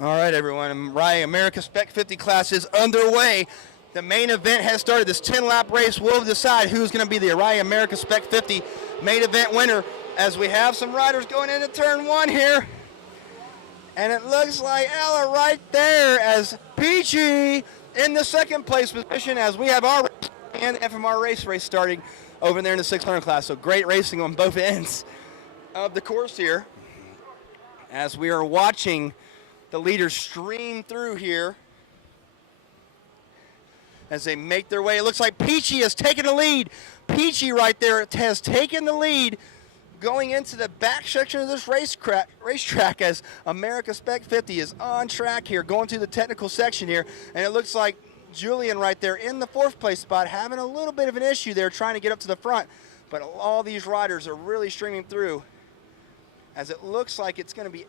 All right, everyone. Arai America Spec 50 class is underway. The main event has started. This 10-lap race will decide who's going to be the Arai America Spec 50 main event winner, as we have some riders going into turn one here. And it looks like Ella right there as Peachy in the second place position, as we have our race and FMR race starting over there in the 600 class. So great racing on both ends of the course here, as we are watching the leaders stream through here as they make their way. It looks like Peachy has taken the lead. Peachy right there has taken the lead going into the back section of this racetrack, as America Spec 50 is on track here, going through the technical section here. And it looks like Julian right there in the fourth place spot having a little bit of an issue there trying to get up to the front. But all these riders are really streaming through, as it looks like it's going to be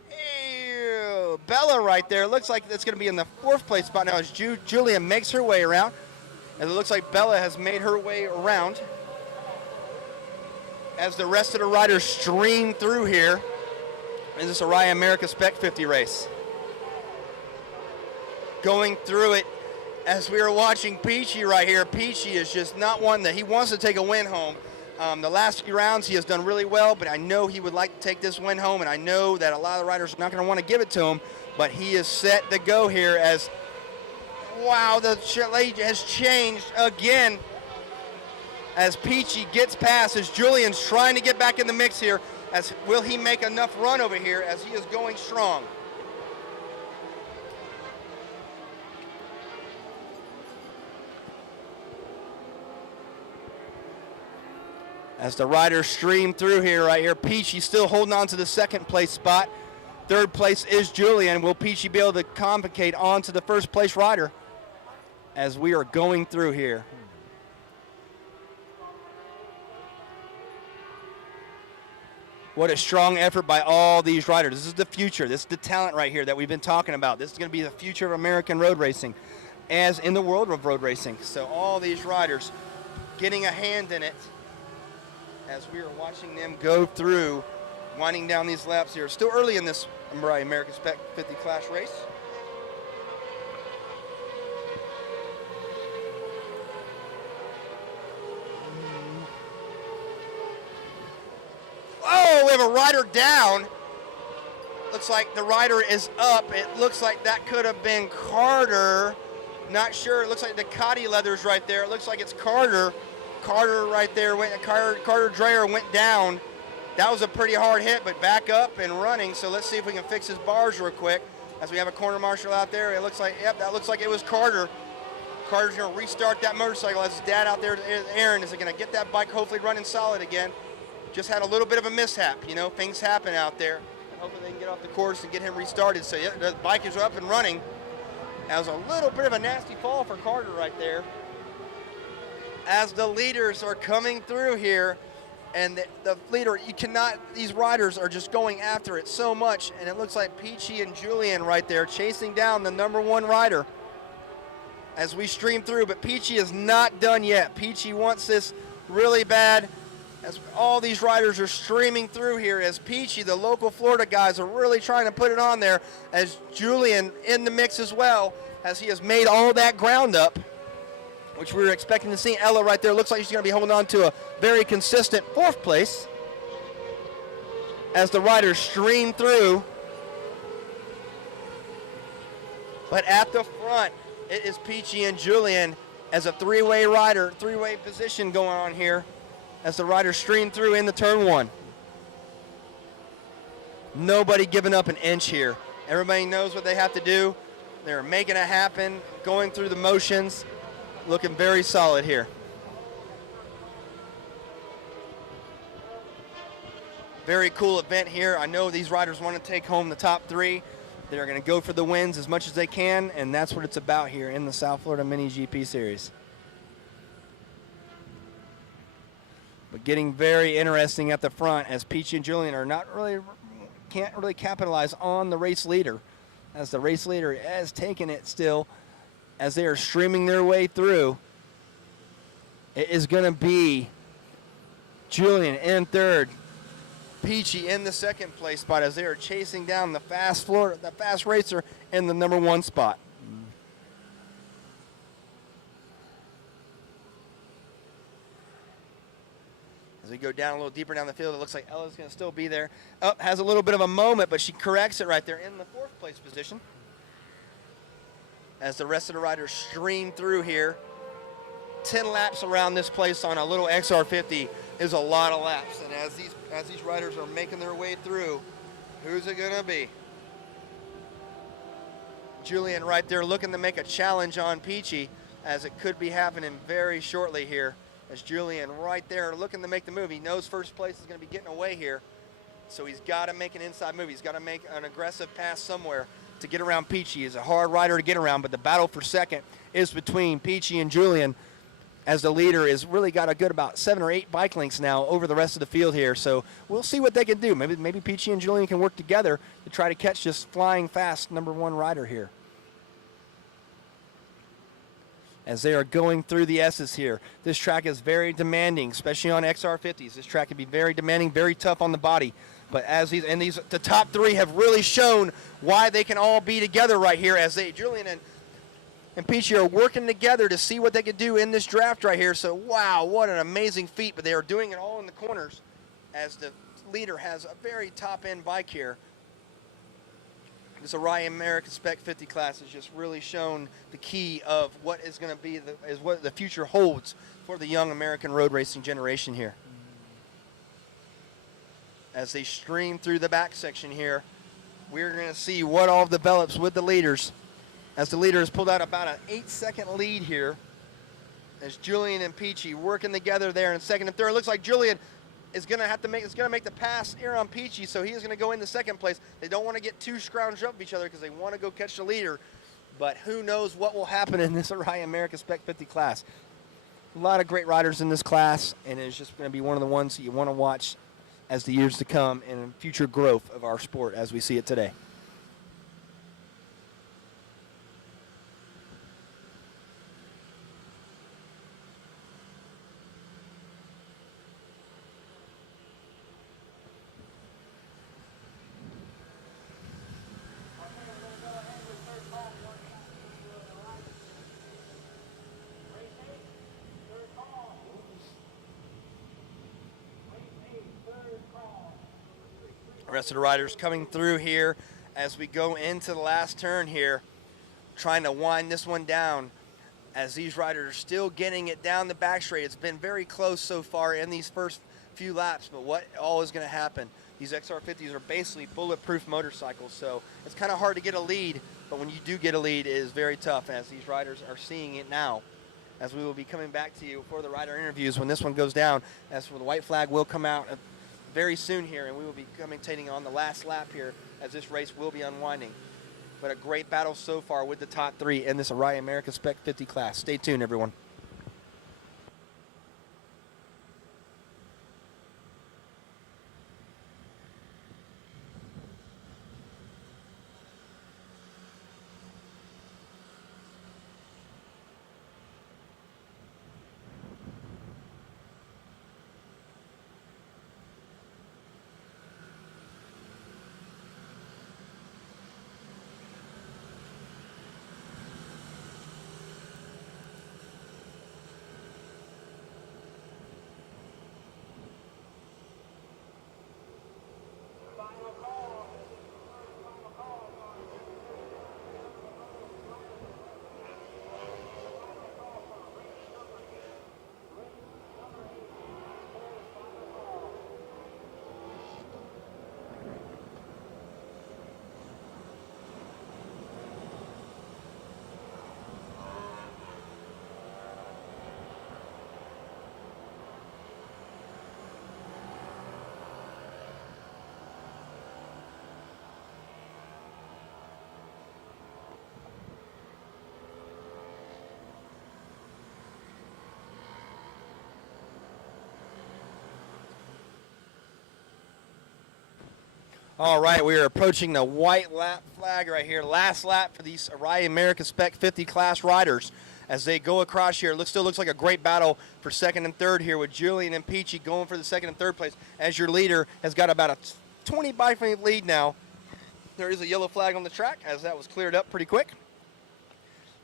Bella right there. Looks like it's going to be in the fourth place spot now as Julia makes her way around. And it looks like Bella has made her way around as the rest of the riders stream through here in this Arai America Spec 50 race. Going through it as we are watching Peachy right here. Peachy is just not one that he wants to take a win home. The last few rounds he has done really well, but I know he would like to take this win home, and I know that a lot of the riders are not going to want to give it to him, but he is set to go here as, wow, the lane has changed again as Peachy gets past, as Julian's trying to get back in the mix here, as will he make enough run over here as he is going strong. As the riders stream through here, right here, Peachy still holding on to the second place spot. Third place is Julian. Will Peachy be able to complicate onto the first place rider as we are going through here? What a strong effort by all these riders. This is the future. This is the talent right here that we've been talking about. This is going to be the future of American road racing, as in the world of road racing. So all these riders getting a hand in it, as we are watching them go through, winding down these laps here. Still early in this Arai America Spec 50 class race. Oh, we have a rider down. Looks like the rider is up. It looks like that could have been Carter. Not sure. It looks like the Ducati leathers right there. It looks like it's Carter. Carter right there, Carter Dreyer went down. That was a pretty hard hit, but back up and running. So let's see if we can fix his bars real quick, as we have a corner marshal out there. It looks like, yep, that looks like it was Carter. Carter's going to restart that motorcycle as his dad out there, Aaron, is going to get that bike hopefully running solid again. Just had a little bit of a mishap, you know, things happen out there. Hopefully they can get off the course and get him restarted. So yeah, the bike is up and running. That was a little bit of a nasty fall for Carter right there, as the leaders are coming through here. And the leader, these riders are just going after it so much, and it looks like Peachy and Julian right there chasing down the number one rider as we stream through. But Peachy is not done yet. Peachy wants this really bad, as all these riders are streaming through here, as Peachy, the local Florida guys, are really trying to put it on there, as Julian in the mix as well, as he has made all that ground up, which we were expecting to see. Ella right there looks like she's going to be holding on to a very consistent fourth place as the riders stream through. But at the front, it is Peachy and Julian as a three-way position going on here as the riders stream through into turn one. Nobody giving up an inch here. Everybody knows what they have to do. They're making it happen, going through the motions. Looking very solid here. Very cool event here. I know these riders want to take home the top three. They're going to go for the wins as much as they can, and that's what it's about here in the South Florida Mini GP Series. But getting very interesting at the front, as Peachy and Julian can't really capitalize on the race leader, as the race leader has taken it still, as they are streaming their way through. It is going to be Julian in third, Peachy in the second place spot as they are chasing down the fast racer in the number 1 spot. As we go down a little deeper down the field, it looks like Ella's going to still be there. Has a little bit of a moment, but she corrects it right there in the 4th place position. As the rest of the riders stream through here. 10 laps around this place on a little XR50 is a lot of laps. And as these riders are making their way through, who's it going to be? Julian right there looking to make a challenge on Peachy, as it could be happening very shortly here. As Julian right there looking to make the move. He knows first place is going to be getting away here. So he's got to make an inside move. He's got to make an aggressive pass somewhere to get around Peachy. He's a hard rider to get around, but the battle for second is between Peachy and Julian, as the leader has really got a good about 7 or 8 bike lengths now over the rest of the field here. So we'll see what they can do. Maybe Peachy and Julian can work together to try to catch this flying fast number 1 rider here. As they are going through the S's here. This track is very demanding, especially on XR50s. This track can be very demanding, very tough on the body. But as the top 3 have really shown why they can all be together right here, as Julian and Peachy are working together to see what they can do in this draft right here. So wow, what an amazing feat, but they are doing it all in the corners as the leader has a very top end bike here. This Arai American Spec 50 class has just really shown the key of what is going to be what the future holds for the young American road racing generation here. As they stream through the back section here, we're going to see what all develops with the leaders. As the leader has pulled out about an 8-second lead here, as Julian and Peachy working together there in second and third. It looks like Julian is going to make the pass here on Peachy, so he is going to go into second place. They don't want to get too scrounged up with each other because they want to go catch the leader, but who knows what will happen in this Arai America Spec 50 class. A lot of great riders in this class, and it's just going to be one of the ones that you want to watch as the years to come and future growth of our sport as we see it today. The rest of the riders coming through here as we go into the last turn here, trying to wind this one down as these riders are still getting it down the back straight. It's been very close so far in these first few laps, but what all is going to happen? These XR50s are basically bulletproof motorcycles, so it's kind of hard to get a lead, but when you do get a lead, it is very tough, as these riders are seeing it now. As we will be coming back to you for the rider interviews when this one goes down, as for the white flag will come out very soon here, and we will be commentating on the last lap here as this race will be unwinding. But a great battle so far with the top 3 in this Arai America Spec 50 class. Stay tuned, everyone. All right, we are approaching the white lap flag right here. Last lap for these Arai America Spec 50 class riders as they go across here. Still looks like a great battle for second and third here with Julian and Peachy going for the second and third place, as your leader has got about a 20 bike length lead now. There is a yellow flag on the track, as that was cleared up pretty quick.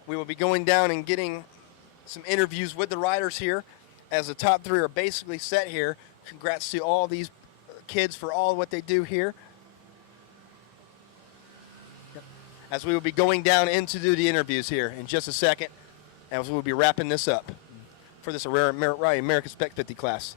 We will be going down and getting some interviews with the riders here, as the top three are basically set here. Congrats to all these kids for all what they do here. As we will be going down into do the interviews here in just a second, as we will be wrapping this up for this Arai American Spec 50 class.